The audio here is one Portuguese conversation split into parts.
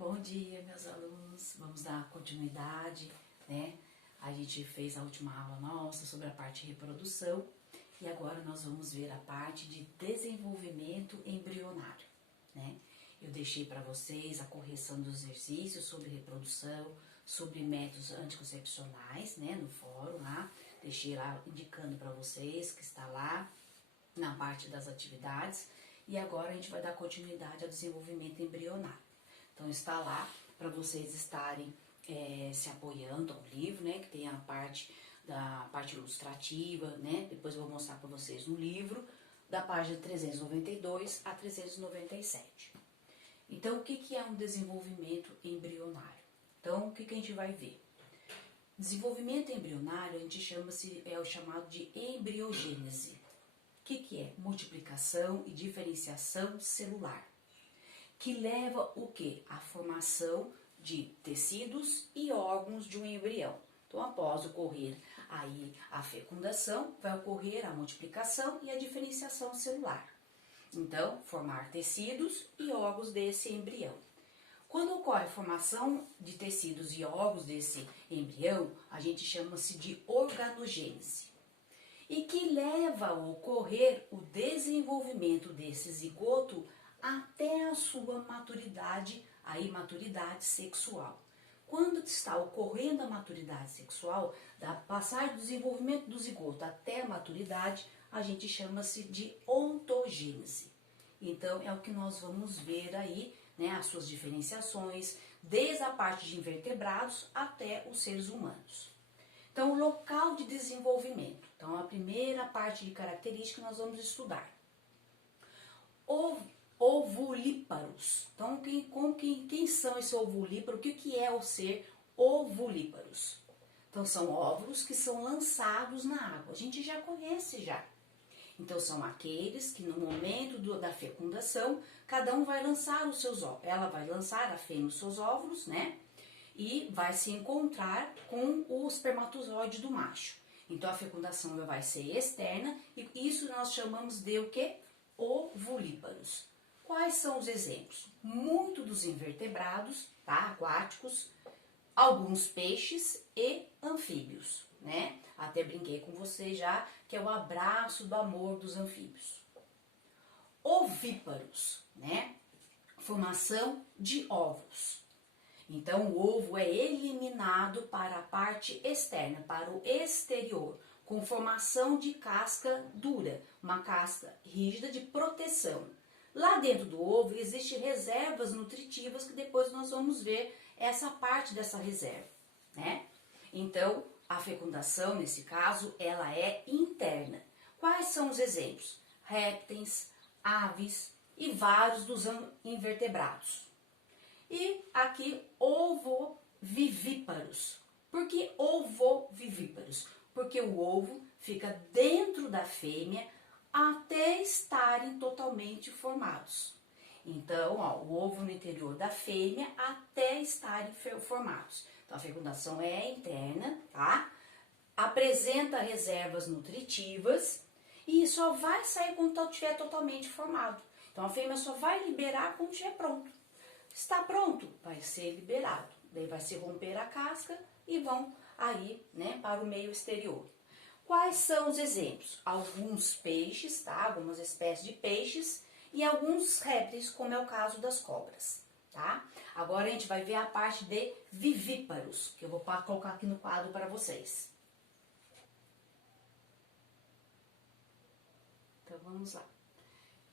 Bom dia, meus alunos. Vamos dar continuidade, né? A gente fez a última aula nossa sobre a parte de reprodução e agora nós vamos ver a parte de desenvolvimento embrionário, né? Eu deixei para vocês a correção dos exercícios sobre reprodução, sobre métodos anticoncepcionais, né? No fórum lá, deixei lá indicando para vocês que está lá na parte das atividades e agora a gente vai dar continuidade ao desenvolvimento embrionário. Então está lá para vocês estarem se apoiando ao livro, né? Que tem a parte da parte ilustrativa, né? Depois eu vou mostrar para vocês no livro, da página 392 a 397. Então, o que é um desenvolvimento embrionário? Então, o que a gente vai ver? Desenvolvimento embrionário a gente é o chamado de embriogênese. O que é? Multiplicação e diferenciação celular, que leva o quê? A formação de tecidos e órgãos de um embrião. Então, após ocorrer aí a fecundação, vai ocorrer a multiplicação e a diferenciação celular. Então, formar tecidos e órgãos desse embrião. Quando ocorre a formação de tecidos e órgãos desse embrião, a gente chama-se de organogênese. E que leva a ocorrer o desenvolvimento desse zigoto até a sua maturidade, aí maturidade sexual. Quando está ocorrendo a maturidade sexual, da passagem do desenvolvimento do zigoto até a maturidade, a gente chama-se de ontogênese. Então, é o que nós vamos ver aí, né, as suas diferenciações, desde a parte de invertebrados até os seres humanos. Então, o local de desenvolvimento. Então, a primeira parte de característica nós vamos estudar. Ovulíparos. Então, quem são esses ovulíparos? O que é o ser ovulíparos? Então, são óvulos que são lançados na água. A gente já conhece já. Então, são aqueles que no momento da fecundação, cada um vai lançar os seus óvulos. Ela vai lançar, a fêmea, os seus óvulos, né? E vai se encontrar com o espermatozoide do macho. Então, a fecundação vai ser externa e isso nós chamamos de o quê? Ovulíparos. Quais são os exemplos? Muito dos invertebrados, tá? Aquáticos, alguns peixes e anfíbios, né? Até brinquei com vocês já, que é o abraço do amor dos anfíbios. Ovíparos, né? Formação de óvulos. Então, o ovo é eliminado para a parte externa, para o exterior, com formação de casca dura, uma casca rígida de proteção. Lá dentro do ovo existem reservas nutritivas que depois nós vamos ver essa parte dessa reserva, né? Então, a fecundação, nesse caso, ela é interna. Quais são os exemplos? Répteis, aves e vários dos invertebrados. E aqui, ovovivíparos. Por que ovovivíparos? Porque o ovo fica dentro da fêmea até estarem totalmente formados. Então, ó, o ovo no interior da fêmea até estarem formados. Então, a fecundação é interna, tá? Apresenta reservas nutritivas e só vai sair quando estiver totalmente formado. Então, a fêmea só vai liberar quando estiver pronto. Está pronto? Vai ser liberado. Daí vai se romper a casca e vão aí, né, para o meio exterior. Quais são os exemplos? Alguns peixes, tá? Algumas espécies de peixes e alguns répteis, como é o caso das cobras, tá? Agora a gente vai ver a parte de vivíparos, que eu vou colocar aqui no quadro para vocês. Então vamos lá.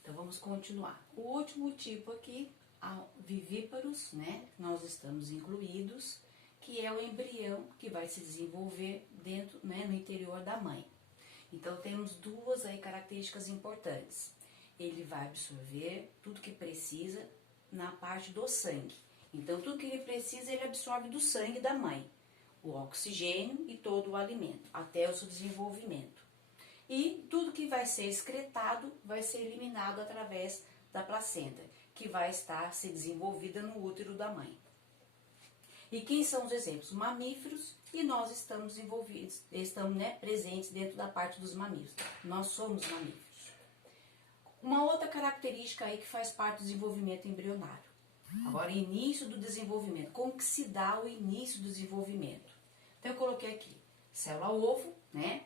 Então vamos continuar. O último tipo aqui, vivíparos, né? Nós estamos incluídos, que é o embrião que vai se desenvolver dentro, né, no interior da mãe. Então temos duas aí características importantes. Ele vai absorver tudo que precisa na parte do sangue. Então tudo que ele precisa ele absorve do sangue da mãe, o oxigênio e todo o alimento, até o seu desenvolvimento. E tudo que vai ser excretado vai ser eliminado através da placenta, que vai estar se desenvolvida no útero da mãe. E quem são os exemplos? Mamíferos, e nós estamos envolvidos, estamos, né, presentes dentro da parte dos mamíferos. Nós somos mamíferos. Uma outra característica aí que faz parte do desenvolvimento embrionário. Agora, início do desenvolvimento. Como que se dá o início do desenvolvimento? Então, eu coloquei aqui célula-ovo, né?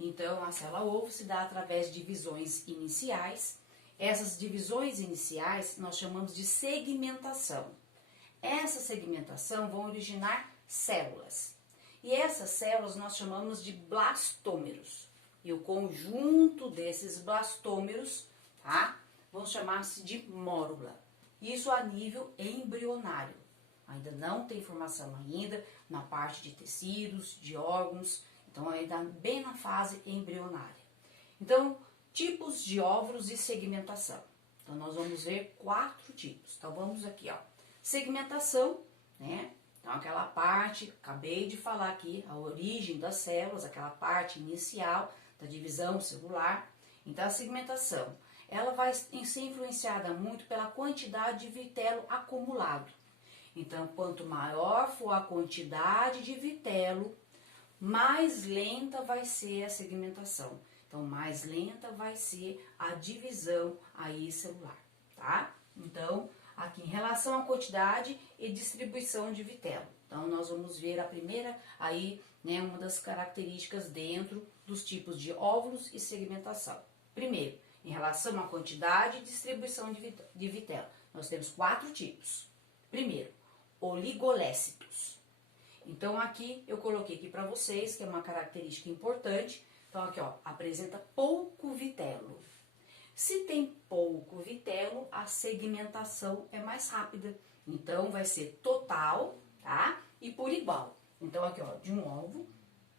Então, a célula-ovo se dá através de divisões iniciais. Essas divisões iniciais nós chamamos de segmentação. Essa segmentação vão originar células. E essas células nós chamamos de blastômeros. E o conjunto desses blastômeros, tá? Vão chamar-se de mórula. Isso a nível embrionário. Ainda não tem formação ainda na parte de tecidos, de órgãos. Então, ainda bem na fase embrionária. Então, tipos de óvulos e segmentação. Então, nós vamos ver 4 tipos. Então, vamos aqui, ó. Segmentação, né? Então, aquela parte, acabei de falar aqui, a origem das células, aquela parte inicial da divisão celular. Então, a segmentação, ela vai ser influenciada muito pela quantidade de vitelo acumulado. Então, quanto maior for a quantidade de vitelo, mais lenta vai ser a segmentação. Então, mais lenta vai ser a divisão aí celular, tá? Então, aqui em relação à quantidade e distribuição de vitelo. Então, nós vamos ver a primeira aí, né, uma das características dentro dos tipos de óvulos e segmentação. Primeiro, em relação à quantidade e distribuição de vitelo, nós temos 4 tipos. Primeiro, oligolécitos. Então, aqui eu coloquei aqui para vocês, que é uma característica importante. Então, aqui, ó, apresenta pouco vitelo. Se tem pouco vitelo, a segmentação é mais rápida. Então, vai ser total, tá? E por igual. Então, aqui, ó, de um ovo,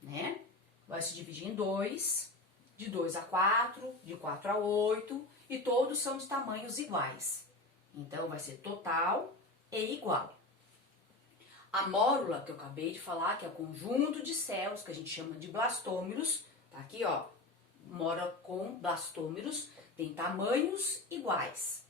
né? Vai se dividir em 2, de 2 a 4, de 4 a 8, e todos são de tamanhos iguais. Então, vai ser total e igual. A mórula, que eu acabei de falar, que é o conjunto de células, que a gente chama de blastômeros, tá aqui, ó, mora com blastômeros, tem tamanhos iguais.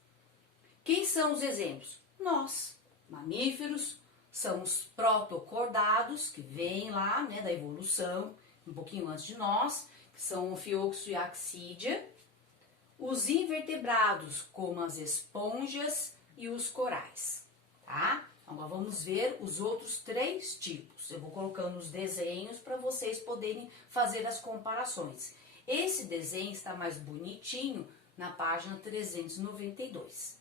Quem são os exemplos? Nós, mamíferos, são os protocordados, que vêm lá, né, da evolução, um pouquinho antes de nós, que são o Fioxo e a Axídia. Os invertebrados, como as esponjas e os corais, tá? Agora vamos ver os outros 3 tipos. Eu vou colocando os desenhos para vocês poderem fazer as comparações. Esse desenho está mais bonitinho na página 392.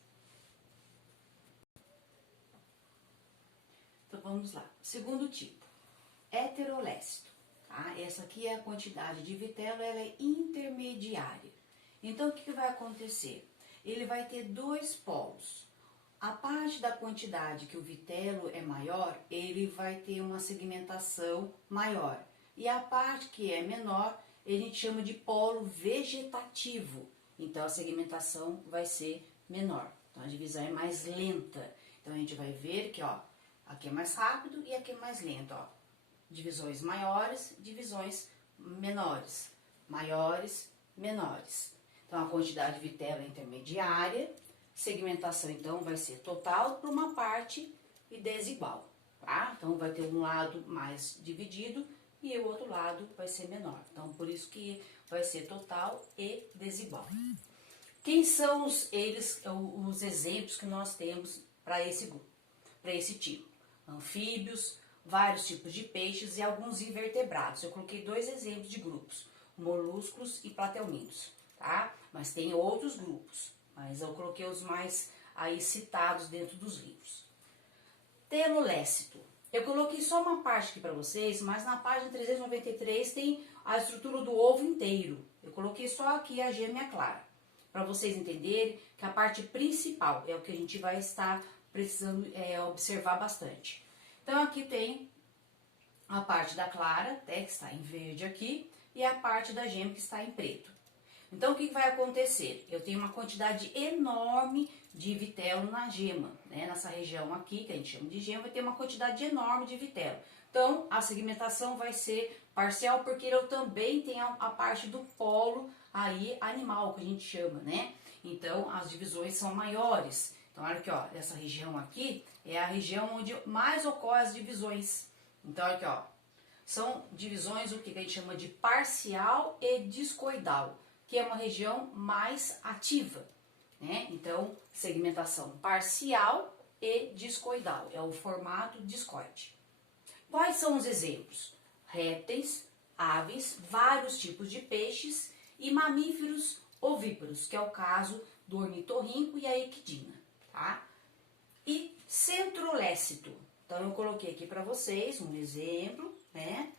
Então vamos lá. Segundo tipo, heterolécito. Tá? Essa aqui é a quantidade de vitelo, ela é intermediária. Então o que vai acontecer? Ele vai ter 2 polos. A parte da quantidade que o vitelo é maior, ele vai ter uma segmentação maior. E a parte que é menor, a gente chama de polo vegetativo. Então, a segmentação vai ser menor. Então, a divisão é mais lenta. Então, a gente vai ver que, ó, aqui é mais rápido e aqui é mais lento, ó. Divisões maiores, divisões menores. Maiores, menores. Então, a quantidade de vitelo é intermediária. Segmentação, então, vai ser total para uma parte e desigual, tá? Então, vai ter um lado mais dividido e o outro lado vai ser menor. Então, por isso que vai ser total e desigual. Quem são os exemplos que nós temos para esse grupo, para esse tipo? Anfíbios, vários tipos de peixes e alguns invertebrados. Eu coloquei 2 exemplos de grupos, moluscos e platelmintos, tá? Mas tem outros grupos. Mas eu coloquei os mais aí citados dentro dos livros. Telolécito. Eu coloquei só uma parte aqui para vocês, mas na página 393 tem a estrutura do ovo inteiro. Eu coloquei só aqui a gêmea clara, para vocês entenderem que a parte principal é o que a gente vai estar precisando observar bastante. Então aqui tem a parte da clara, que está em verde aqui, e a parte da gêmea que está em preto. Então, o que vai acontecer? Eu tenho uma quantidade enorme de vitelo na gema, né? Nessa região aqui, que a gente chama de gema, vai ter uma quantidade enorme de vitelo. Então, a segmentação vai ser parcial, porque eu também tenho a parte do polo aí animal, que a gente chama, né? Então, as divisões são maiores. Então, olha aqui, ó, essa região aqui é a região onde mais ocorrem as divisões. Então, olha aqui, ó, são divisões, o que a gente chama de parcial e discoidal, que é uma região mais ativa, né? Então, segmentação parcial e discoidal, é o formato discoide. Quais são os exemplos? Répteis, aves, vários tipos de peixes e mamíferos ovíparos, que é o caso do ornitorrinco e a equidna, tá? E centrolécito. Então eu coloquei aqui para vocês um exemplo, né?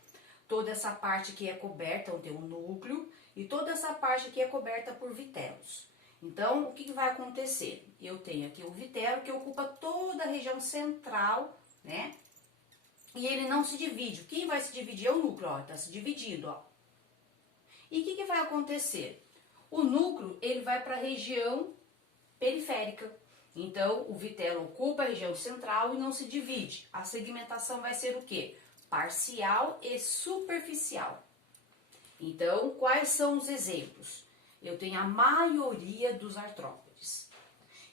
Toda essa parte aqui é coberta, então tem um núcleo, e toda essa parte aqui é coberta por vitelos. Então, o que vai acontecer? Eu tenho aqui o vitelo que ocupa toda a região central, né? E ele não se divide. Quem vai se dividir é o núcleo, ó, tá se dividindo, ó. E o que vai acontecer? O núcleo, ele vai para a região periférica. Então, o vitelo ocupa a região central e não se divide. A segmentação vai ser o quê? Parcial e superficial. Então, quais são os exemplos? Eu tenho a maioria dos artrópodes.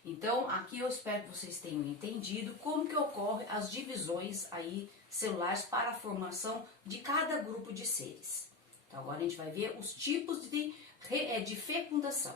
Então, aqui eu espero que vocês tenham entendido como que ocorrem as divisões aí celulares para a formação de cada grupo de seres. Então, agora a gente vai ver os tipos de fecundação.